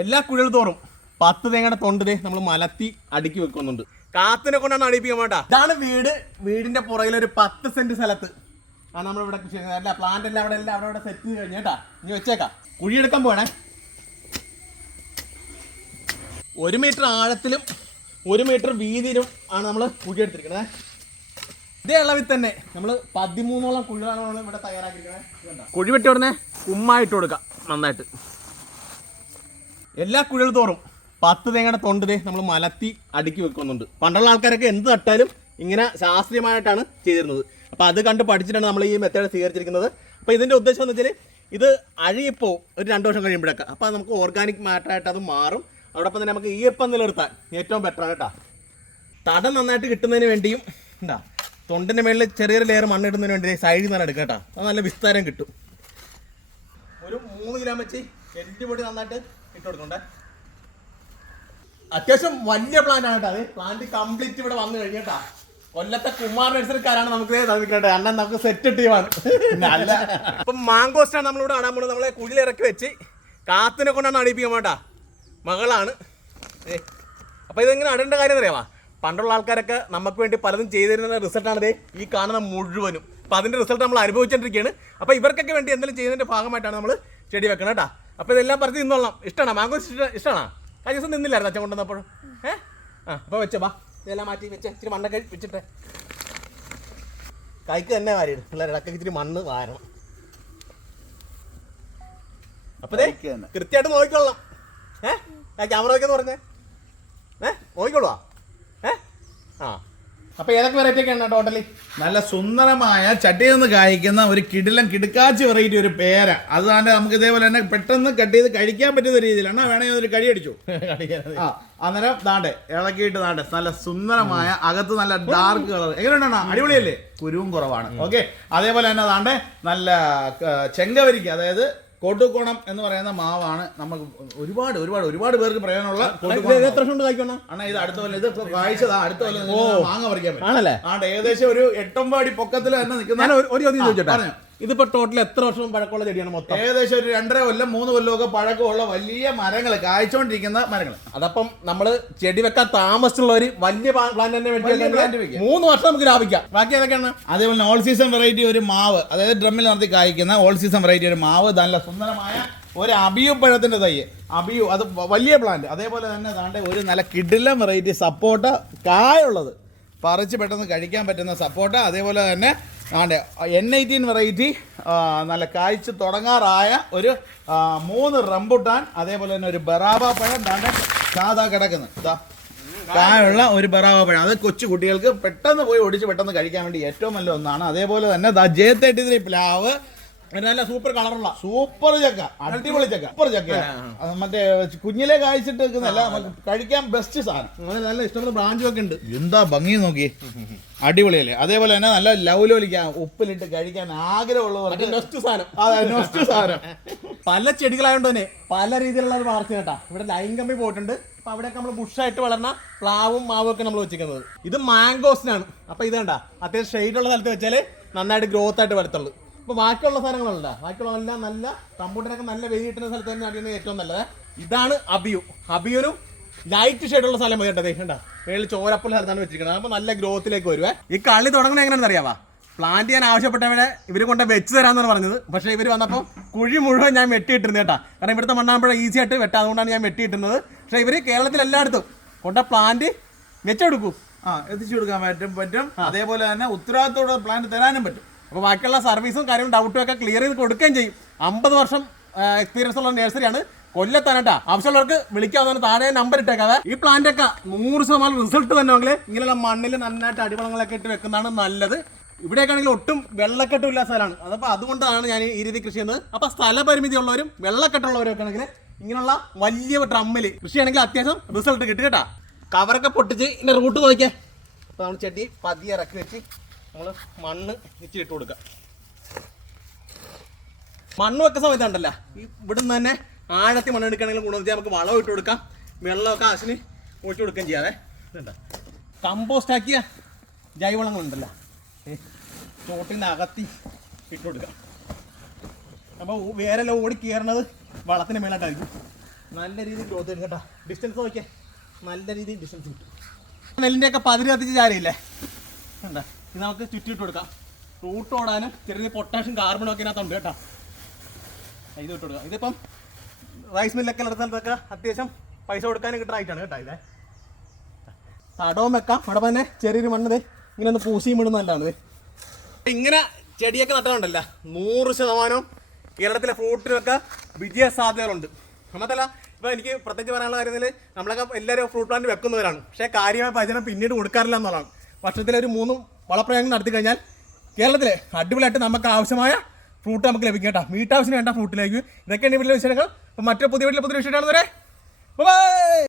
എല്ലാ കുഴൽ തോറും 10 തേങ്ങയുടെ തൊണ്ട് നമ്മൾ മലത്തി അടുക്കി വെക്കുന്നുണ്ട്. കാത്തിനെ കൊണ്ടാണ് അടിപ്പിക്കാൻ വേണ്ട. ഇതാണ് വീടിന്റെ പുറകിൽ ഒരു 10 സെന്റ് സ്ഥലത്ത് ആണ് നമ്മളിവിടെ കൃഷി ചെയ്യുന്നത്. അല്ല പ്ലാന്റ് എല്ലാം അവിടെ സെറ്റ് ചെയ്ത് കഴിഞ്ഞു കേട്ടാ. ഇനി വെച്ചേക്കാം. കുഴിയെടുക്കാൻ പോകണേ. 1 മീറ്റർ ആഴത്തിലും 1 മീറ്റർ വീതിയിലും ആണ് നമ്മൾ കുഴിയെടുത്തിരിക്കുന്നത്. ഇതേ അളവിൽ തന്നെ നമ്മൾ 13ഓളം കുഴികളാണ് ഇവിടെ തയ്യാറാക്കിയിരിക്കുന്നത്. കുഴി വെട്ടി ഉടനെ കുമ്മായിട്ട് കൊടുക്കാം നന്നായിട്ട്. എല്ലാ കുഴൽ തോറും 10 തേങ്ങയുടെ തൊണ്ട് നമ്മൾ മലത്തി അടുക്കി വെക്കുന്നുണ്ട്. പണ്ടുള്ള ആൾക്കാരൊക്കെ എന്ത് നട്ടാലും ഇങ്ങനെ ശാസ്ത്രീയമായിട്ടാണ് ചെയ്തിരുന്നത്. അപ്പോൾ അത് കണ്ട് പഠിച്ചിട്ടാണ് നമ്മൾ ഈ മെത്തേഡ് സ്വീകരിച്ചിരിക്കുന്നത്. അപ്പോൾ ഇതിൻ്റെ ഉദ്ദേശം എന്ന് വെച്ചാൽ ഇത് അഴിയിപ്പോൾ ഒരു 2 വർഷം കഴിയുമ്പോഴൊക്കെ അപ്പോൾ നമുക്ക് ഓർഗാനിക് മാറ്ററായിട്ട് അത് മാറും. അതോടൊപ്പം തന്നെ നമുക്ക് ഈർപ്പം നിലനിർത്താൻ ഏറ്റവും ബെറ്ററാണ് കേട്ടോ. തടം നന്നായിട്ട് കിട്ടുന്നതിന് വേണ്ടിയും എന്താ തൊണ്ടിൻ്റെ മേളിൽ ചെറിയൊരു ലെയർ മണ്ണിടുന്നതിന് വേണ്ടി സൈഡിൽ നിന്നാണ് എടുക്കുക കേട്ടോ. അത് നല്ല വിസ്താരം കിട്ടും. ഒരു 3 കിലോ വെച്ച് എല്ലുപൊടി നന്നായിട്ട് ഇട്ട് കൊടുക്കണ്ടേ. അത്യാവശ്യം വലിയ പ്ലാന്റ് ആണ് കേട്ടോ. അത് പ്ലാന്റ് കംപ്ലീറ്റ് ഇവിടെ വന്നു കഴിഞ്ഞേട്ടാ. കൊല്ലത്തെ കുമാർ നഴ്സറിക്കാരാണ് നമുക്ക് തന്നിക്കട്ടെ. അണ്ണൻ നമുക്ക് സെറ്റ് ടീമാണ്. അപ്പം മാങ്കോസ്റ്റാണ് നമ്മളിവിടെ നടാൻ പോകുന്നത്. നമ്മളെ കുഴിലിറക്കി വെച്ച് കാത്തിനെ കൊണ്ടാണ് അടിപ്പിക്കാൻ വേണ്ട മകളാണ്. അപ്പോൾ ഇതെങ്ങനെ നടേണ്ട കാര്യം അറിയാമോ? പണ്ടുള്ള ആൾക്കാരൊക്കെ നമുക്ക് വേണ്ടി പലതും ചെയ്തിരുന്ന റിസൾട്ടാണിത് ഈ കാണുന്ന മുഴുവനും. അപ്പോൾ അതിൻ്റെ റിസൾട്ട് നമ്മൾ അനുഭവിച്ചുകൊണ്ടിരിക്കുകയാണ്. അപ്പോൾ ഇവർക്കൊക്കെ വേണ്ടി എന്തെങ്കിലും ചെയ്യുന്നതിൻ്റെ ഭാഗമായിട്ടാണ് നമ്മൾ ചെടി വെക്കണം കേട്ടോ. അപ്പോൾ ഇതെല്ലാം പറഞ്ഞ് നിന്നോളാം. ഇഷ്ടമാണോ മാങ്കോ? ഇഷ്ടമാണോ? കഴിഞ്ഞ ദിവസം നിന്നില്ലായിരുന്നു അച്ഛൻ കൊണ്ടുവന്നപ്പോഴും. അപ്പോൾ വെച്ചോ ബാ. ഇതെല്ലാം മാറ്റി വെച്ച് ഇച്ചിരി മണ്ണൊക്കെ വെച്ചിട്ട് കൈക്ക് തന്നെ വാരിയിടും. പിള്ളേരുടെ ഇടയ്ക്ക് ഇച്ചിരി മണ്ണ് വാരണം. അപ്പോൾ കൃത്യമായിട്ട് നോക്കിക്കൊള്ളാം. ക്യാമറ വയ്ക്കെന്ന് പറഞ്ഞേ. നോക്കിക്കോളുവാ. അപ്പോൾ ഏതൊക്കെ വെറൈറ്റി ഒക്കെയാണ് ടോട്ടലി? നല്ല സുന്ദരമായ ചട്ടിയിൽ നിന്ന് കായ്ക്കുന്ന ഒരു കിടുക്കാച്ചി വെറൈറ്റി ഒരു പേര. അത് തന്നെ നമുക്ക് ഇതേപോലെ തന്നെ പെട്ടെന്ന് കട്ട് ചെയ്ത് കഴിക്കാൻ പറ്റുന്ന രീതിയിലാണ്. വേണമെങ്കിൽ ഒരു കടി അടിച്ചു അന്നേരം ദാണ്ടെ ഇളക്കിയിട്ട് ദാണ്ടെ നല്ല സുന്ദരമായ അകത്ത് നല്ല ഡാർക്ക് കളർ. എങ്ങനെയുണ്ടാ? അടിപൊളിയല്ലേ? കുരുവും കുറവാണ്. ഓക്കെ. അതേപോലെ തന്നെ ദാണ്ടെ നല്ല ചെങ്കവരിക്ക, അതായത് കോട്ടുകോണം എന്ന് പറയുന്ന മാവാണ്. നമുക്ക് ഒരുപാട് പേർക്ക് പ്രയോജനമുള്ള അണ്ണാ. ഇത് അടുത്ത കൊല്ലം ഇത് കായ്ച്ചതാ. അടുത്ത കൊല്ലം മാങ്ങ പറിക്കാൻ പറ്റും. ഏകദേശം ഒരു 8-9 അടി പൊക്കത്തിൽ തന്നെ നിൽക്കുന്ന. ഇതിപ്പോ ടോട്ടൽ എത്ര വർഷം പഴക്കമുള്ള ചെടിയാണ് മൊത്തം? ഏകദേശം ഒരു 2.5 കൊല്ലം 3 കൊല്ലമൊക്കെ പഴക്കമുള്ള വലിയ മരങ്ങൾ, കായ്ച്ചോണ്ടിരിക്കുന്ന മരങ്ങൾ. അതപ്പം നമ്മള് ചെടി വെക്കാൻ താമസിച്ചുള്ളവര് വലിയ പ്ലാന്റ് തന്നെ 3 വർഷം നമുക്ക് ലാഭിക്കാം. ബാക്കി ഏതൊക്കെയാണ്? അതേപോലെ ഓൾ സീസൺ വെറൈറ്റി ഒരു മാവ്, അതായത് ഡ്രമ്മിൽ നടത്തി കായ്ക്കുന്ന ഓൾ സീസൺ വെറൈറ്റി ഒരു മാവ്. നല്ല സുന്ദരമായ ഒരു അബിയു പഴത്തിന്റെ തൈ. അബിയു അത് വലിയ പ്ലാന്റ്. അതേപോലെ തന്നെ താണ്ടെ ഒരു നല്ല കിടിലം വെറൈറ്റി സപ്പോട്ട, കായുള്ളത് പറിച്ച് പെട്ടെന്ന് കഴിക്കാൻ പറ്റുന്ന സപ്പോട്ട. അതേപോലെ തന്നെ N18 വെറൈറ്റി നല്ല കായ്ച്ച് തുടങ്ങാറായ ഒരു 3 റംബുട്ടാൻ. അതേപോലെ തന്നെ ഒരു ബറാബ പഴം താണ്ടെ സാധാ കിടക്കുന്നത് കായുള്ള ഒരു ബറാബ പഴം. അത് കൊച്ചു കുട്ടികൾക്ക് പെട്ടെന്ന് പോയി ഒടിച്ച് പെട്ടെന്ന് കഴിക്കാൻ വേണ്ടി ഏറ്റവും നല്ല ഒന്നാണ്. അതേപോലെ തന്നെ J33 പ്ലാവ്, നല്ല സൂപ്പർ കളറുള്ള സൂപ്പർ ചക്ക, അടിപൊളി ചക്ക, സൂപ്പർ ചക്ക. മറ്റേ കുഞ്ഞിലെ കായ്ച്ചിട്ട് വെക്കുന്നല്ല, നമുക്ക് കഴിക്കാൻ ബെസ്റ്റ് സാധനം. നല്ല ഇഷ്ടമുള്ള ബ്രാഞ്ചും ഒക്കെ ഉണ്ട്. എന്താ ഭംഗി നോക്കി, അടിപൊളിയല്ലേ? അതേപോലെ തന്നെ നല്ല ലൗലോലിക്കാൻ ഉപ്പിലിട്ട് കഴിക്കാൻ ആഗ്രഹമുള്ളവർക്ക് നൊസ്റ്റ് സാധനം. പല ചെടികളായതുകൊണ്ട് തന്നെ പല രീതിയിലുള്ള ഒരു വളർച്ച കേട്ടാ. ഇവിടെ ലൈൻ കമ്പി പോയിട്ടുണ്ട്. അപ്പൊ അവിടെയൊക്കെ നമ്മൾ ബുഷായിട്ട് വളർന്ന പ്ലാവും മാവും ഒക്കെ നമ്മൾ വെച്ചിരിക്കുന്നത്. ഇത് മാംഗോസിനാണ്. അപ്പൊ ഇത് കണ്ട അത്യാവശ്യം ഷെയ്ഡുള്ള സ്ഥലത്ത് വെച്ചാൽ നന്നായിട്ട് ഗ്രോത്ത് ആയിട്ട് വരത്തുള്ളൂ. അപ്പോൾ ബാക്കിയുള്ള സാധനങ്ങളുണ്ട്, ബാക്കിയുള്ളതെല്ലാം നല്ല കമ്പൂട്ടറൊക്കെ നല്ല വെയിൽ കിട്ടുന്ന സ്ഥലത്ത് തന്നെ അടിയുന്നത് ഏറ്റവും നല്ലത്. ഇതാണ് അബിയൊരു ലൈറ്റ് ഷെയ്ഡുള്ള സ്ഥലം മതി കേട്ടത്. കണ്ട മേളിൽ ചോരപ്പുള്ള സ്ഥലത്താണ് വെച്ചിരിക്കുന്നത്. അപ്പോൾ നല്ല ഗ്രോത്തിലേക്ക് വരുവേ. ഈ കളി തുടങ്ങുന്നത് എങ്ങനെയാണെന്ന് അറിയാവാ? പ്ലാന്റ് ചെയ്യാൻ ആവശ്യപ്പെട്ടവരെ ഇവർ കൊണ്ട് വെച്ച് തരാമെന്നാണ് പറഞ്ഞത്. പക്ഷേ ഇവർ വന്നപ്പോൾ കുഴി മുഴുവൻ ഞാൻ വെട്ടിയിട്ടിരുന്നു കേട്ടാ. കാരണം ഇവിടുത്തെ മണ്ണാകുമ്പോൾ ഈസി ആയിട്ട് വെട്ടാം, അതുകൊണ്ടാണ് ഞാൻ വെട്ടിയിട്ടുന്നത്. പക്ഷേ ഇവർ കേരളത്തിൽ എല്ലായിടത്തും കൊണ്ട് പ്ലാന്റ് വെച്ചെടുക്കും, എത്തിച്ചു കൊടുക്കാൻ പറ്റും. അതേപോലെ തന്നെ ഉത്തരവാദിത്തോടെ പ്ലാന്റ് തരാനും പറ്റും. അപ്പോൾ ബാക്കിയുള്ള സർവീസും കാര്യവും ഡൗട്ടും ഒക്കെ ക്ലിയർ ചെയ്ത് കൊടുക്കുകയും ചെയ്യും. 50 വർഷം എക്സ്പീരിയൻസ് ഉള്ള നഴ്സറിയാണ് കൊല്ലത്താനട്ടാ. ആവശ്യമുള്ളവർക്ക് വിളിക്കാവുന്ന താഴെ നമ്പർ ഇട്ടേക്കാതെ. ഈ പ്ലാന്റ് ഒക്കെ 100% റിസൾട്ട് തന്നെങ്കിൽ ഇങ്ങനെയുള്ള മണ്ണിൽ നന്നായിട്ട് അടിവളങ്ങളൊക്കെ ഇട്ട് വെക്കുന്നതാണ് നല്ലത്. ഇവിടെയൊക്കെ ആണെങ്കിൽ ഒട്ടും വെള്ളക്കെട്ടും ഇല്ലാത്ത സ്ഥലമാണ്. അതപ്പോൾ അതുകൊണ്ടാണ് ഞാൻ ഈ രീതി കൃഷി ചെയ്യുന്നത്. അപ്പോൾ സ്ഥലപരിമിതി ഉള്ളവരും വെള്ളക്കെട്ടുള്ളവരൊക്കെ ആണെങ്കിൽ ഇങ്ങനെയുള്ള വലിയ ഡ്രമ്മിൽ കൃഷിയാണെങ്കിൽ അത്യാവശ്യം റിസൾട്ട് കിട്ടും കേട്ടാ. കവറൊക്കെ പൊട്ടിച്ച് ഇതിൻ്റെ റൂട്ട് നോക്കിയാൽ. അപ്പോൾ നമ്മൾ ചെടി പതിയെ ഇറക്കി വെച്ച് നമ്മൾ മണ്ണ് ഇച്ചിട്ട് കൊടുക്കുക. മണ്ണ് വെക്കുന്ന സമയത്തുണ്ടല്ല ഇവിടുന്ന് തന്നെ ആഴത്തിൽ മണ്ണ് എടുക്കുകയാണെങ്കിൽ ഗുണം വെച്ചാൽ നമുക്ക് വളം ഇട്ട് കൊടുക്കാം, വെള്ളമൊക്കെ ആവശ്യത്തിന് ഒഴിച്ചു കൊടുക്കുകയും ചെയ്യാതെ. ഇതുണ്ട കമ്പോസ്റ്റ് ആക്കിയ ജൈവവളങ്ങളുണ്ടല്ലോ, ചോട്ടിൻ്റെ അകത്തി ഇട്ട് കൊടുക്കാം. അപ്പോൾ വേരെല്ലാം ഓടി കയറണത് വളത്തിന് മേലായിട്ടായിരിക്കും. നല്ല രീതിയിൽ ഗ്രോത്ത് വരും കേട്ടോ. ഡിസ്റ്റൻസ് നോക്കിയാൽ നല്ല രീതിയിൽ ഡിസ്റ്റൻസ് കിട്ടും. നെല്ലിൻ്റെയൊക്കെ പതിര് കത്തിച്ച് ചാരയില്ലേ എന്താ ഇത് നമുക്ക് ചുറ്റിട്ട് കൊടുക്കാം. റൂട്ട് ഓടാനും ചെറിയ പൊട്ടാഷ്യം കാർബണും ഒക്കെ ഇതിനകത്തുണ്ട് കേട്ടോ. ഇത് ഇട്ട് കൊടുക്കാം. ഇതിപ്പം റൈസ് മില്ലൊക്കെ ഉള്ള സ്ഥലത്തൊക്കെ അത്യാവശ്യം പൈസ കൊടുക്കാനും കിട്ടുന്ന ഐറ്റാണ് കേട്ടോ. ഇതേ തടവും വെക്കാം. അവിടെ തന്നെ ചെറിയൊരു മണ്ണ് ഇങ്ങനെ ഒന്ന് പൂശിയും വിടുന്ന നല്ലതാണ്. ഇങ്ങനെ ചെടിയൊക്കെ നട്ടതുണ്ടല്ല 100% കേരളത്തിലെ ഫ്രൂട്ടിനൊക്കെ വിജയ സാധ്യതകളുണ്ട്. നമ്മത്തല്ല ഇപ്പോൾ എനിക്ക് പ്രത്യേകിച്ച് പറയാനുള്ള കാര്യത്തിൽ നമ്മളൊക്കെ എല്ലാവരും ഫ്രൂട്ട് പ്ലാന്റ് വെക്കുന്നവരാണ്. പക്ഷേ കാര്യമായ പരിചരണം പിന്നീട് കൊടുക്കാറില്ല എന്നുള്ളതാണ്. വർഷത്തിലൊരു 3 വളപ്രയോഗങ്ങൾ നടത്തി കഴിഞ്ഞാൽ കേരളത്തിൽ അടിപൊളിയായിട്ട് നമുക്ക് ആവശ്യമായ ഫ്രൂട്ട് നമുക്ക് ലഭിക്കും കേട്ടോ. വീട്ടാവശ്യത്തിന് വേണ്ട ഫ്രൂട്ടിലേക്ക്. ഇതൊക്കെയാണ് വീട്ടിലെ വിഷയങ്ങൾ. അപ്പോൾ മറ്റൊരു പുതിയ വീട്ടിലെ പുതിയ വിഷയമാണെന്ന് വരെ ബൈ.